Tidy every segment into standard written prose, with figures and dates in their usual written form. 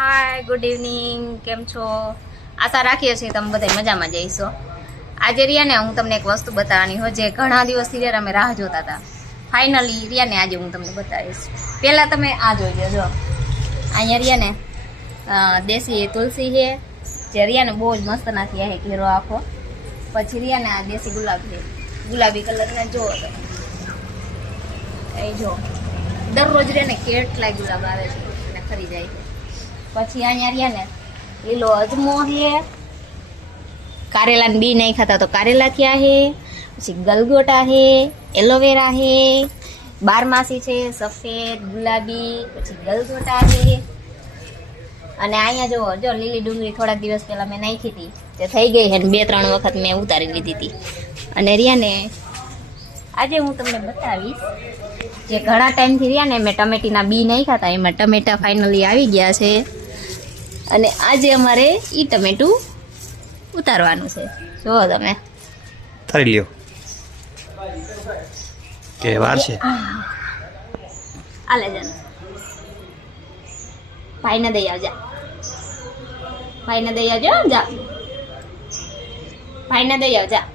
હાય, good evening. કેમ છો? આશા રાખીએ છીએ તમે બધા મજામાં જઈશો. આજે રિયાને હું તમને એક વસ્તુ બતાવવાની હોય જે ઘણા દિવસથી યાર અમે રાહ જોતા હતા. ફાઇનલી રિયાને આજે હું તમને બતાવીશ. પહેલાં તમે આ જોઈ લેજો. અહીંયા રિયાને દેશી તુલસી છે જે રિયાને બહુ જ મસ્ત નાખી છે ઘેરો આખો. પછી રિયાને આ દેશી ગુલાબ છે, ગુલાબી કલરના જો તમે એ જો દરરોજ રિયાને કેટલાય ગુલાબ આવે છે અને ખરી જાય છે. પછી અહીંયા રિયાને લીલો અજમો છે, કારેલાની બી નહીં ખાતા તો કારેલા થયા છે, પછી ગલગોટા છે, એલોવેરા છે, બારમાસી છે, સફેદ ગુલાબી, પછી ગલગોટા છે. અને અહીંયા જો લીલી ડુંગળી થોડાક દિવસ પહેલા મેં નાખી હતી તે થઈ ગઈ છે ને 2-3 વખત મેં ઉતારી લીધી હતી. અને રિયાને આજે હું તમને બતાવીશ જે ઘણા ટાઈમથી રહ્યા ને મેં ટમેટીના બી નહીં ખાતા, એમાં ટમેટા ફાઇનલી આવી ગયા છે. અને આજે અમારે ઈ ટમેટું ઉતારવાનું છે. જુઓ તમે ઉતારી લ્યો કે વાર છે. આલે જાન ભાઈને દઈ આવજા, ભાઈને દઈ આવજો, જા ભાઈને દઈ આવજા.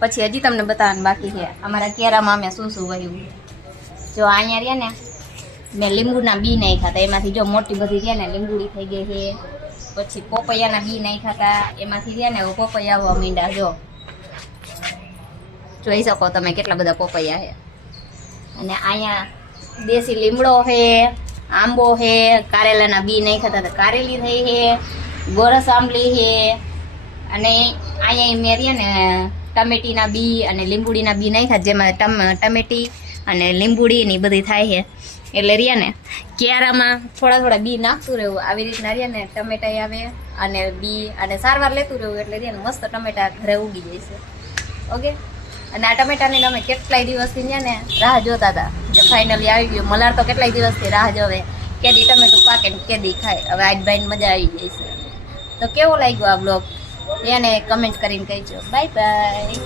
પછી હજી તમને બતાવવાનું બાકી છે અમારા કેરામાં અમે શું શું વાવ્યું. જો અહીંયા રહ્યા ને મેં લીંબુના બી નહીં ખાતા, એમાંથી જો મોટી બધી રહ્યા ને લીંબુડી થઈ ગઈ છે. પછી પોપૈયાના બી નહીં ખાતા, એમાંથી રહ્યા ને પોપૈયા આવવા માંડ્યા. જો જોઈ શકો તમે કેટલા બધા પોપૈયા છે. અને અહીંયા દેશી લીમડો છે, આંબો છે, કારેલાના બી નહીં ખાતા તો કારેલી થઈ છે, ગોરસ આંબલી છે. અને અહીંયા મેં રહ્યા ને ટમેટીના બી અને લીંબુડીના બી નહીં ખાતા, જેમાં ટમેટી અને લીંબુડી ની બધી થાય છે. એટલે રહ્યા ને કેરામાં થોડા બી નાખતું રહેવું. આવી રીતના રહ્યા ને ટમેટા આવે અને બી અને સારવાર લેતું રહેવું એટલે રહ્યા ને મસ્ત ટમેટા ઘરે ઉગી જાય છે. ઓકે. અને આ ટમેટાની અમે કેટલાય દિવસથી ત્યાં ને રાહ જોતા હતા જે ફાઇનલી આવી ગયું. મલાર તો કેટલાય દિવસથી રાહ જોવે કેદી ટમેટું પાકે ને કેદી ખાય. હવે આજ ભાઈને મજા આવી જાય છે. તો કેવો લાગ્યો આ બ્લોગ એને કમેન્ટ કરીને કહેજો. Bye bye.